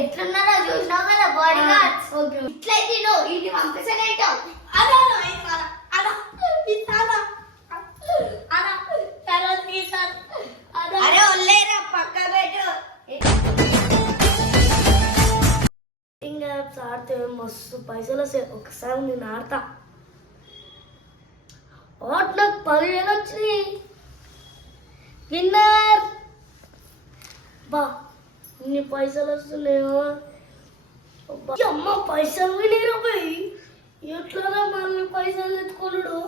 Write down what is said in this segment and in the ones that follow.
ఎట్లున్నారో చూసినావు కదా body guards. ఇట్లయితే ఇది పంపిస్తానేంటావు. అరే ఒళ్ళేరా పక్క పెట్టు. యాప్స్ ఆడితే మస్తు పైసలు వస్తాయి. ఒకసారి నేను ఆడతా. నాకు 10,000 వచ్చినాయి. విన్నర్ బా ఇన్ని పైసలు వస్తున్నాయో. అమ్మ పైసలు వినిరా పోయి ఎట్లా మళ్ళీ పైసలు తెచ్చుకున్నాడు.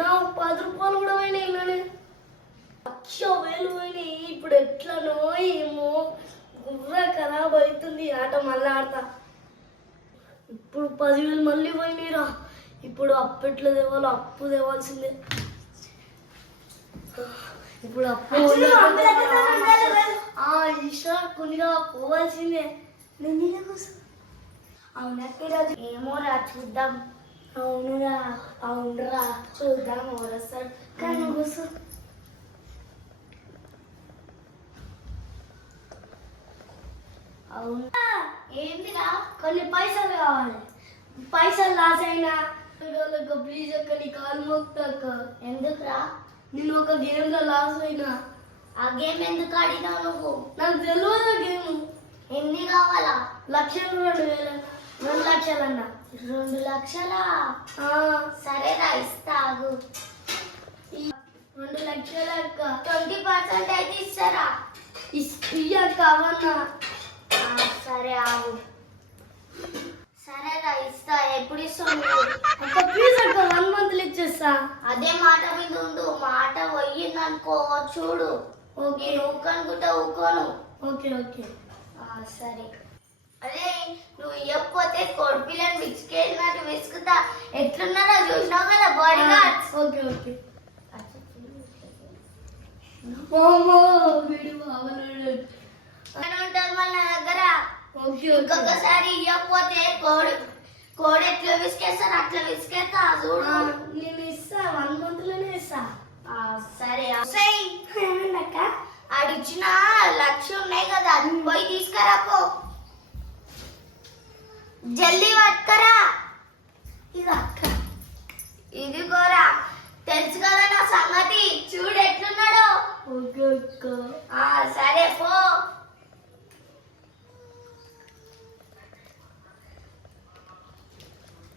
నాకు 10 రూపాయలు కూడా పోయినాయి. ఇలానే 1,00,000 పోయినాయి. ఇప్పుడు ఎట్లనో ఏమో గుర్ర ఖరాబ్ అవుతుంది. ఆట మళ్ళీ ఆడతా. ఇప్పుడు 10,000 మళ్ళీ పోయినాయిరా. ఇప్పుడు అప్పు ఎట్లా తేవాలో అప్పు తేవాల్సిందే. ఇప్పుడు అప్పు ఈశ్వర కొనిగా పోవాల్సిందే. అవునరా ఏమోరా చూద్దాం. అవునురా చూద్దాం. ఎవరొస్తారు కానీ కూర్చో. అవునా ఏంటిరా? కొన్ని పైసలు కావాలి. పైసలు లాస్ అయినా ప్లీజ్ అక్క నీ కాలు మొక్తాక. ఎందుకురా? నేను ఒక గేమ్ లో లాస్ అయినా. ఆ గేమ్ ఎందుకు ఆడినావు నువ్వు? నాకు తెలియదు గేమ్. ఎన్ని కావాలా? 1,00,000 2,000 2 లక్షలు అన్న. 2 లక్షలా? సరేరా ఇస్తా ఆగు. 2 లక్షల అక్క. 20% అయితే ఇస్తారా? ఇయ్యక్క అవన్నా. సరే ఆగు. సరేరా ఇస్తా. ఎప్పుడు ఇస్తావు? అక్క ప్లీజ్ అక్క 1 month ఇచ్చేస్తా. అదే మాట మీద ఉండు. మాట పోయిందనుకో చూడు. ఓకే ఊకనుకుంటా ఊకోను. ఓకే ఓకే సరే. అదే నువ్వు ఇవ్వకపోతే కొడుపిల్లని విసుకేసినట్టు విసుకుతా. ఎట్లున్నారో చూసినావు కదా బాడీ గార్డ్స్. ఓకే ఓకే ఉంటారు మన దగ్గర. ఓకే ఇంకొకసారి ఇవ్వకపోతే కోడి ఎట్లా విసికేస్తారు అట్లా విసికేస్తా చూడు. నేను ఇస్తా 1 month లోనే ఇస్తా. సరే ఏమండక్క? ఆడిచ్చిన 1,00,000 ఉన్నాయి కదా అది పోయి తీసుకురా పో. జల్దీ పట్టుకరా. ఇది అక్క. ఇది కోరా తెలుసు కదా నా సంగతి. చూడు ఎట్లున్నాడో. ఓకే అక్క. సరే పో.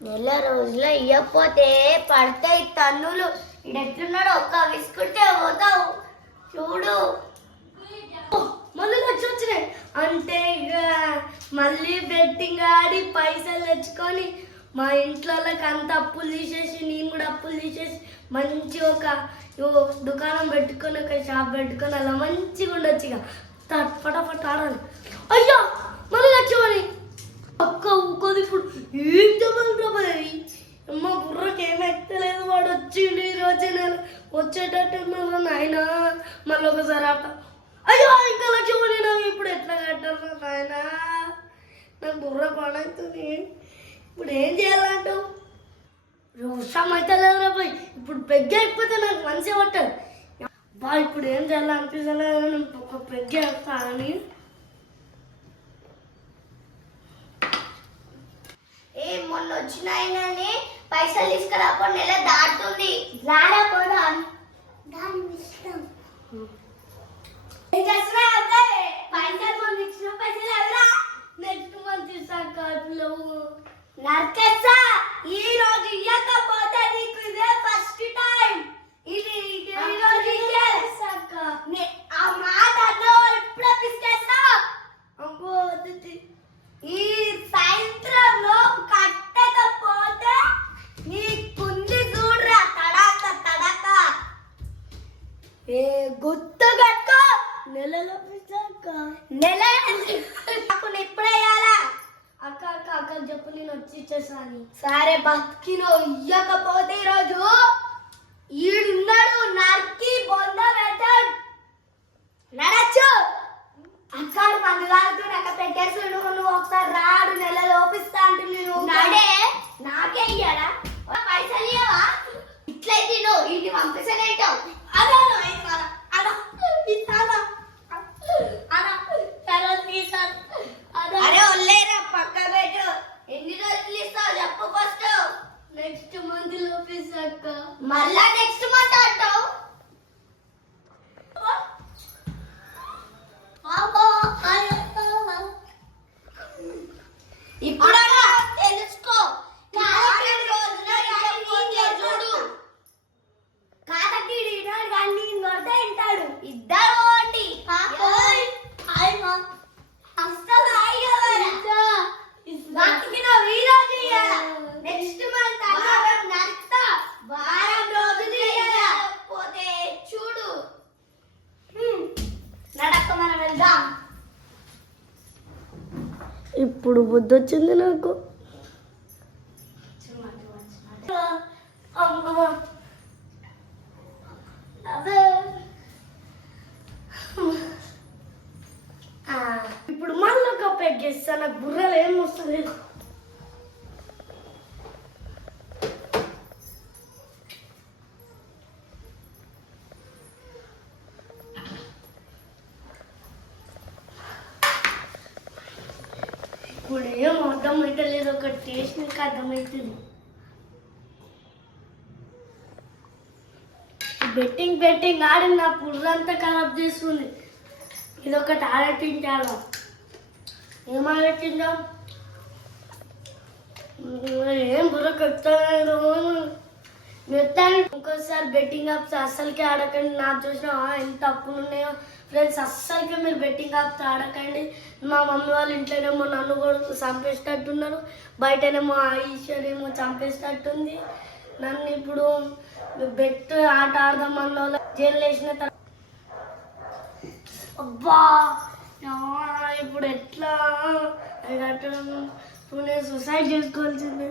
నెల రోజుల్లో ఇవ్వకపోతే పడతాయి తన్నులు. ఎట్లున్నాడో ఒక్క విసుకుంటే పోతావు చూడు. మళ్ళీ 1,00,000 వచ్చినాయి అంటే ఇక మళ్ళీ బెట్టింగ్ ఆడి పైసలు తెచ్చుకొని మా ఇంట్లో అంత అప్పులు తీసేసి నేను కూడా అప్పులు తీసేసి మంచి ఒక దుకాణం పెట్టుకొని ఒక షాప్ పెట్టుకొని అలా మంచిగా ఉండొచ్చు. ఇక ఫటాఫట్ ఆడాలి. అయ్యా మళ్ళీ 1,00,000 అని అక్క ఊకోదు. ఇప్పుడు ఏం చెప్పాలి? అమ్మ బుర్రకి ఏం ఎక్కలేదు. వాడు వచ్చిండు ఈ రోజు. నేను వచ్చేటట్టున్నారు నాయన. మళ్ళీ ఒకసారి ఆట. అయ్యో ఇంకా 1,00,000 నాకు ఇప్పుడు ఎట్లా కట్టారు నాయన? నాకు బుర్ర పడవుతుంది. ఇప్పుడు ఏం చేయాలంటావు? రోషం అయితే లేదు పోయి. ఇప్పుడు పెగ్గ అయిపోతే నాకు మంచిగా పట్టారు. బా ఇప్పుడు ఏం చేయాలనిపించలేదు. ఒక పెగ్గ వేస్తానని. మొన్న వచ్చినాయనని పైసలు తీసుకురాపో. నెల దాటుతుంది. రారా పోదా. దాని ఇష్టం. పైసలు మొన్న ఇచ్చిన పైసలు ఎవరా? నెక్స్ట్ మంత్ ఇస్తాను. నరకేస్తా. ఈ రోజు ఇవ్వకపోతే నీకు ఇదే ఫస్ట్ టైం. ఇది ఈ రోజు ఆ మాట అన్నో ఇప్పుడే పిసికేస్తా. ఈ సాయంత్రంలో కట్టకపోతే నీ కుంది చూడరా తడక తడక. గుర్తు కట్టుకో. నెలలో నెల ఇప్పుడే వేయాలా? అక్క అక్క అక్క చెప్పు నేను వచ్చి ఇచ్చేసాను. సరే బతికినో ఇయ్యకపోతే ఈరోజు ఈడున్నాడు నరికి బొంద పెట్టాడు. నడచ్చు. అక్కడ మంది కాదు నాకు పెట్టేసి నువ్వు ఒకసారి రాడు. నెల లోపిస్తా అంటే నేను నడే. నాకే ఇయ్యాడా? పైసలు ఇయ్యవా? ఇట్లయితే నువ్వు ఇంటి పంపిస్తానేంటావు. ఇప్పుడు బుద్ధి వచ్చింది నాకు. అమ్మా. అదే. ఇప్పుడు మళ్ళీ ఒక పెగ్గేస్తా, నాకు బుర్రలు ఏం వస్తలేదు. ఇప్పుడు ఏం అర్థమవుతలేదు, ఒక టేస్ట్ నీకు అర్థమవుతుంది. బెట్టింగ్ ఆడి నా పుర్రంతా ఖరాబ్ చేస్తుంది. ఇదొకటి ఆలోచించాలా, ఏం ఆలోచించాం? ఏం బుర్రకొట్టలేదు. మొత్తానికి ఇంకోసారి బెట్టింగ్ యాప్స్ అస్సలకి ఆడకండి. నాకు చూసిన ఎంత అప్పులు ఉన్నాయో ఫ్రెండ్స్, అస్సలకి మీరు బెట్టింగ్ యాప్స్ ఆడకండి. మా మమ్మీ వాళ్ళ ఇంట్లోనేమో నన్ను కూడా చంపేసేటట్టున్నారు, బయటనేమో ఈశ్వరేమో చంపేసేటట్టుంది నన్ను. ఇప్పుడు బెట్ ఆట ఆడదామన్న జైలు వేసిన తర్వాత అబ్బా ఇప్పుడు ఎట్లా ఇప్పుడు నేను సూసైడ్ చేసుకోవాల్సిందే.